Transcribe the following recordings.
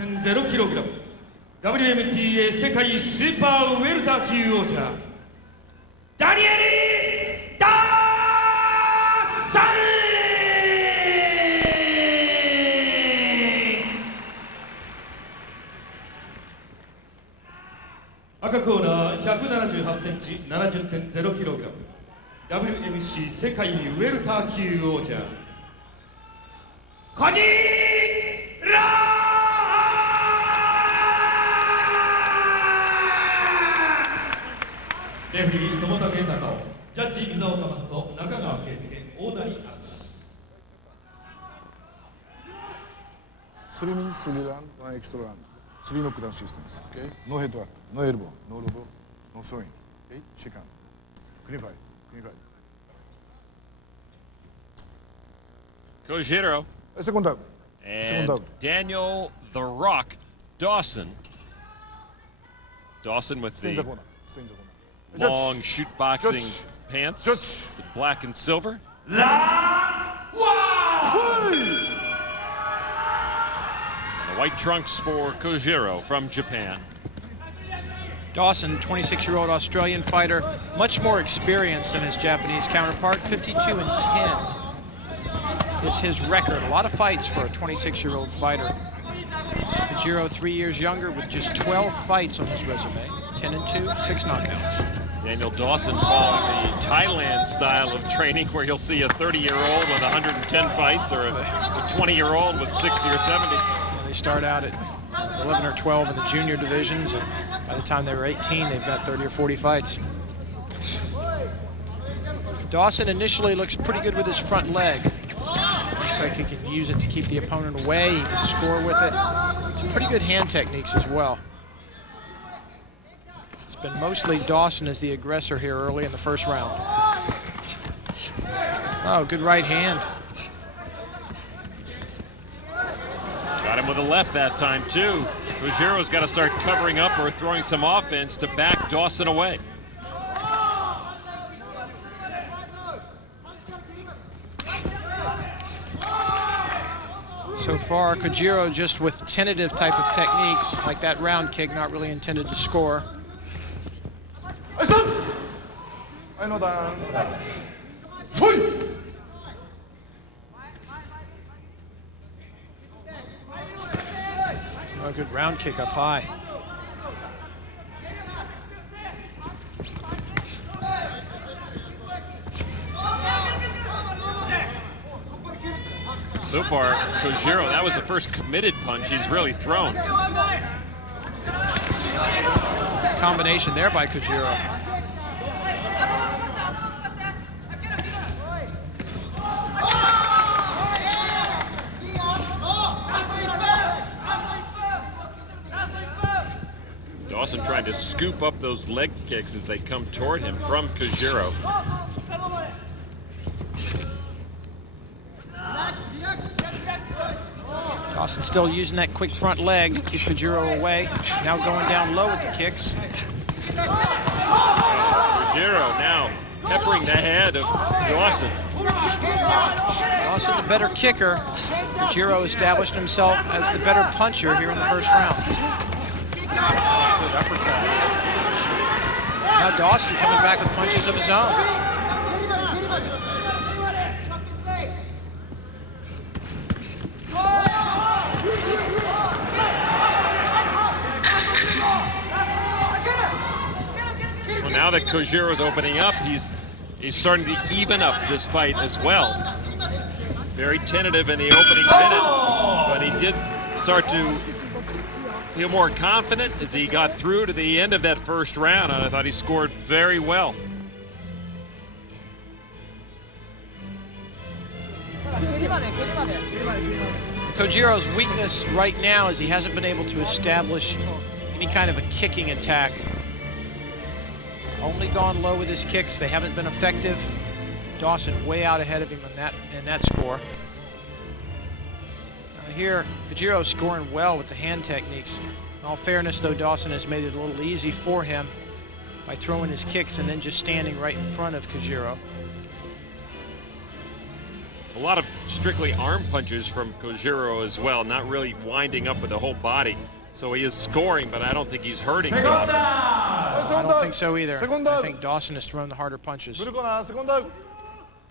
70kg WMTA 世界スーパーウェルター級王者ダニエル・ダーサン。赤コーナー178センチ 70.0kg WMC 世界ウェルター級王者コジロー。レフリー友武隆夫、ジャッジ水岡正人、中川圭介、大成敦。3 minutes, 3 round, 1 extra round. 3 knockdown systems, okay? No headlock, no elbow, no elbow, no throwing, okay? Shake hand. Clean fight, clean fight. Kojiro. Second down. And Daniel the Rock Dawson. Dawson with Stay in the the corner. Stay in the corner. long shoot boxing pants, the black and silver. The white trunks for Kojiro from Japan. Dawson, 26-year-old Australian fighter, much more experienced than his Japanese counterpart, 52-10 is his record. A lot of fights for a 26-year-old fighter. Kojiro, 3 years younger with just 12 fights on his resume, 10-2, 6 knockouts. Daniel Dawson following the Thailand style of training where you'll see a 30-year-old with 110 fights or a 20-year-old with 60 or 70. And they start out at 11 or 12 in the junior divisions, and by the time they were 18, they've got 30 or 40 fights. Dawson initially looks pretty good with his front leg. Looks like he can use it to keep the opponent away. He can score with it. Some pretty good hand techniques as well. It's been mostly Dawson as the aggressor here early in the first round. Oh, good right hand. Got him with a left that time, too. Kojiro's got to start covering up or throwing some offense to back Dawson away. So far, Kojiro just with tentative type of techniques, like that round kick, not really intended to score. I know that. Oh, good round kick up high. So far, Kojiro, that was the first committed punch he's really thrown. Combination there by Kojiro. Dawson trying to scoop up those leg kicks as they come toward him from Kojiro. Dawson still using that quick front leg to keep Kojiro away. Now going down low with the kicks. Kojiro now peppering the head of Dawson. Dawson the better kicker. Kojiro established himself as the better puncher here in the first round. Now Dawson coming back with punches of his own. Well, now that Kojiro's opening up, he's starting to even up this fight as well. Very tentative in the opening minute, but he did start to feel more confident as he got through to the end of that first round, and I thought he scored very well. Kojiro's weakness right now is he hasn't been able to establish any kind of a kicking attack. Only gone low with his kicks. They haven't been effective. Dawson way out ahead of him in that score. Here, Kojiro scoring well with the hand techniques. In all fairness, though, Dawson has made it a little easy for him by throwing his kicks and then just standing right in front of Kojiro. lot of strictly arm punches from Kojiro as well, not really winding up with the whole body. So he is scoring, but I don't think he's hurting Dawson. I don't think so either. I think Dawson has thrown the harder punches. Blue corner, second out.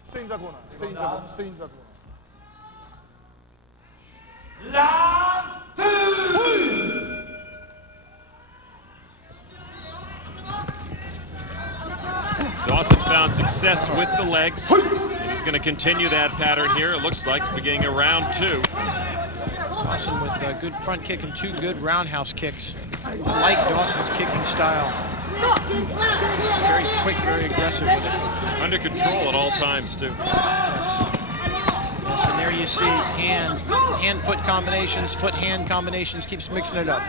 Stay in the corner. Stay in the corner. Stay in the corner. Round 2. Dawson found success with the legs, and he's going to continue that pattern here. It looks like beginning of round 2. Dawson with a good front kick and 2 good roundhouse kicks. I like Dawson's kicking style. He's very quick, very aggressive with it. Under control at all times, too. Yes. Yes, and there you see hand-foot combinations, foot-hand combinations, keeps mixing it up.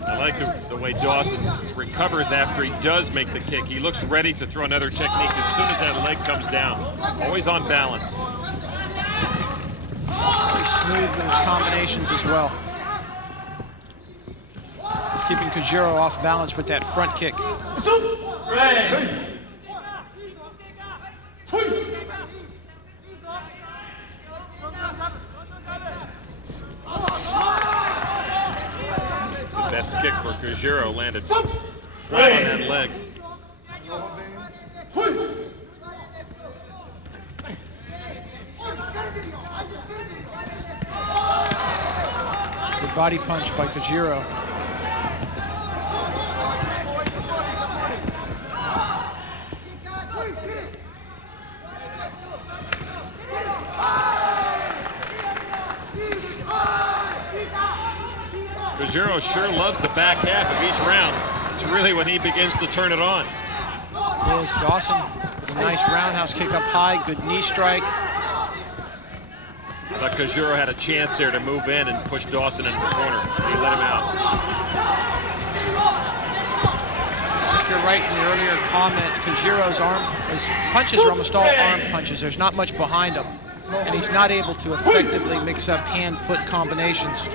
I like the way Dawson recovers after he does make the kick. He looks ready to throw another technique as soon as that leg comes down. Always on balance. Very smooth with his combinations as well. He's keeping Kojiro off balance with that front kick. The best kick for Kojiro landed flat on that leg. Good body punch by Kojiro. Kojiro sure loves the back half of each round. It's really when he begins to turn it on. There's Dawson with a nice roundhouse kick up high, good knee strike. But Kojiro had a chance there to move in and push Dawson into the corner. He let him out. I think you're right from the earlier comment. Kojiro's his punches are almost all arm punches. There's not much behind him. And he's not able to effectively mix up hand-foot combinations.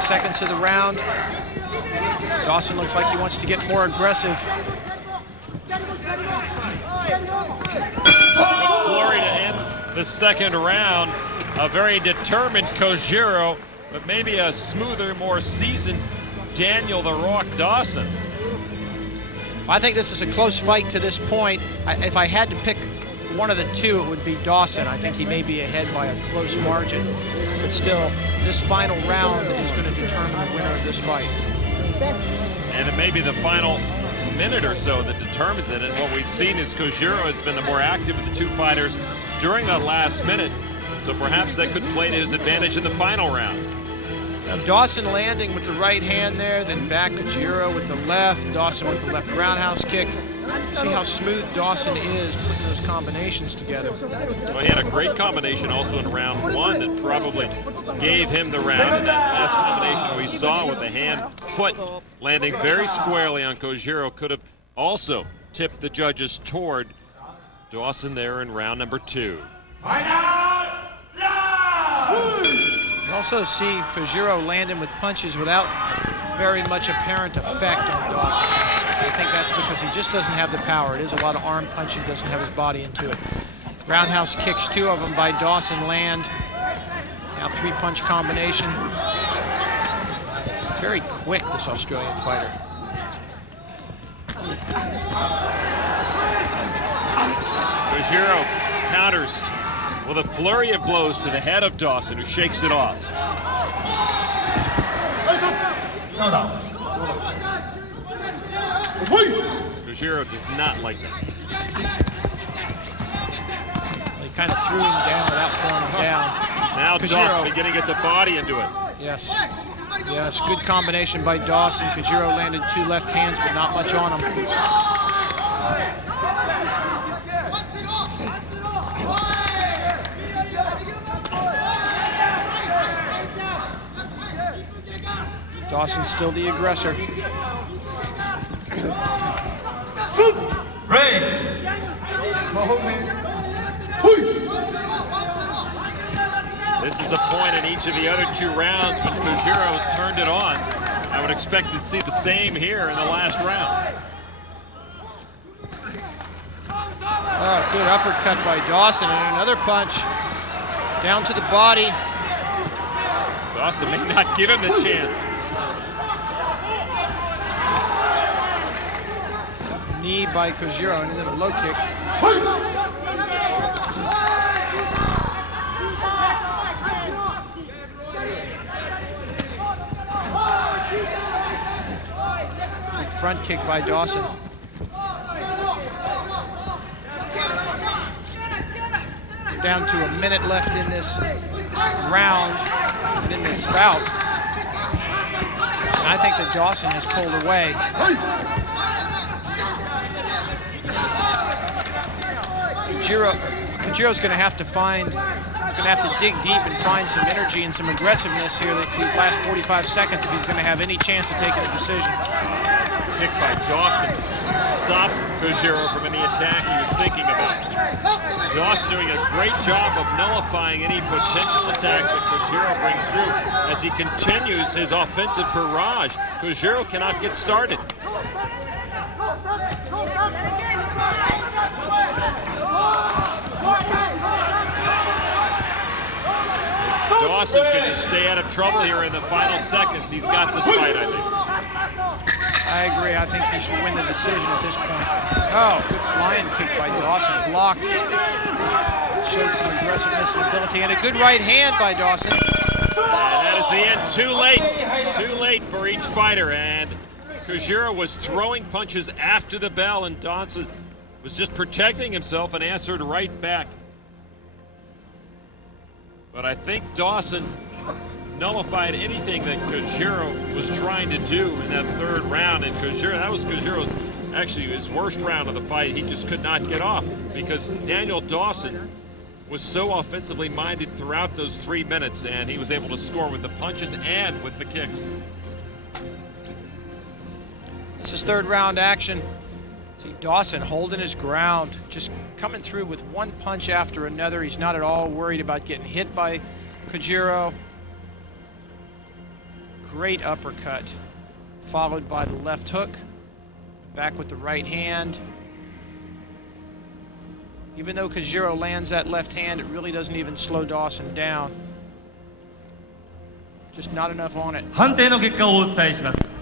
Seconds of the round. Dawson looks like he wants to get more aggressive. Flurry to end the second round. A very determined Kojiro, but maybe a smoother, more seasoned Daniel the Rock Dawson. I think this is a close fight to this point. If I had to pick one of the two, it would be Dawson. I think he may be ahead by a close margin. But still, this final round is going to determine the winner of this fight. And it may be the final minute or so that determines it. And what we've seen is Kojiro has been the more active of the two fighters during that last minute. So perhaps that could play to his advantage in the final round. Now Dawson landing with the right hand there, then back Kojiro with the left. Dawson with the left roundhouse kick. See how smooth Dawson is putting those combinations together. Well, he had a great combination also in round 1 that probably gave him the round. And that last combination we saw with the hand-foot landing very squarely on Kojiro could have also tipped the judges toward Dawson there in round number 2. You also see Kojiro landing with punches without very much apparent effect on Dawson. I think that's because he just doesn't have the power. It is a lot of arm punching, doesn't have his body into it. Roundhouse kicks, 2 of them by Dawson land. Now 3-punch combination. Very quick, this Australian fighter. Kojiro counters with a flurry of blows to the head of Dawson, who shakes it off. Kojiro does not like that. He kind of threw him down without throwing him down. Now Kojiro. Dawson beginning to get the body into it. Yes. Yes, good combination by Dawson. Kojiro landed 2 left hands, but not much on him. Dawson's still the aggressor. This is a point in each of the other 2 rounds when Kojiro turned it on. I would expect to see the same here in the last round. Oh, good uppercut by Dawson and another punch down to the body. Dawson may not give him the chance. Knee by Kojiro and then a low kick. Big front kick by Dawson. We're down to a minute left in this round and in this bout. And I think that Dawson has pulled away. Kojiro's going to have to dig deep and find some energy and some aggressiveness here these last 45 seconds if he's going to have any chance of taking a decision. Kick by Dawson stopped Kojiro from any attack he was thinking about. Dawson doing a great job of nullifying any potential attack that Kojiro brings through as he continues his offensive barrage. Kojiro cannot get started. Dawson can just stay out of trouble here in the final seconds. He's got this fight, I think. I agree. I think he should win the decision at this point. Oh, good flying kick by Dawson. Blocked. Showed some aggressiveness and ability. And a good right hand by Dawson. And that is the end. Too late. Too late for each fighter. And Kojiro was throwing punches after the bell, and Dawson was just protecting himself and answered right back. But I think Dawson nullified anything that Kojiro was trying to do in that 3rd round. And that was Kojiro's, actually his worst round of the fight. He just could not get off because Daniel Dawson was so offensively minded throughout those 3 minutes, and he was able to score with the punches and with the kicks. This is 3rd round action. See Dawson holding his ground, just coming through with one punch after another. He's not at all worried about getting hit by Kojiro. Great uppercut, followed by the left hook. Back with the right hand. Even though Kojiro lands that left hand, it really doesn't even slow Dawson down. Just not enough on it. 判定の結果をお伝えします。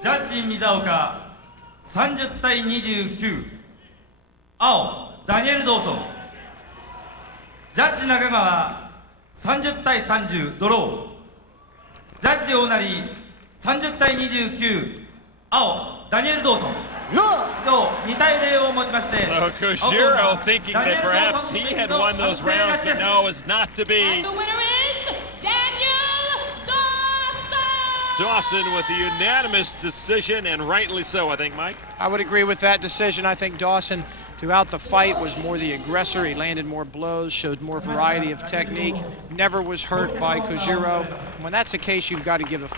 ジャッジ水岡30対29、青ダニエル・ドーソン。ジャッジ中川30対30ドロー。ジャッジ大成30対29、青ダニエル・ドーソン。以上2対0をもちまして。 So Kojiro thinking that perhaps he had won those rounds, but no, it's not to be. And the winner is Daniel Dawson! Dawson with a unanimous decision, and rightly so, I think, Mike. I would agree with that decision. I think Dawson, throughout the fight, was more the aggressor. He landed more blows, showed more variety of technique, never was hurt by Kojiro. When that's the case, you've got to give a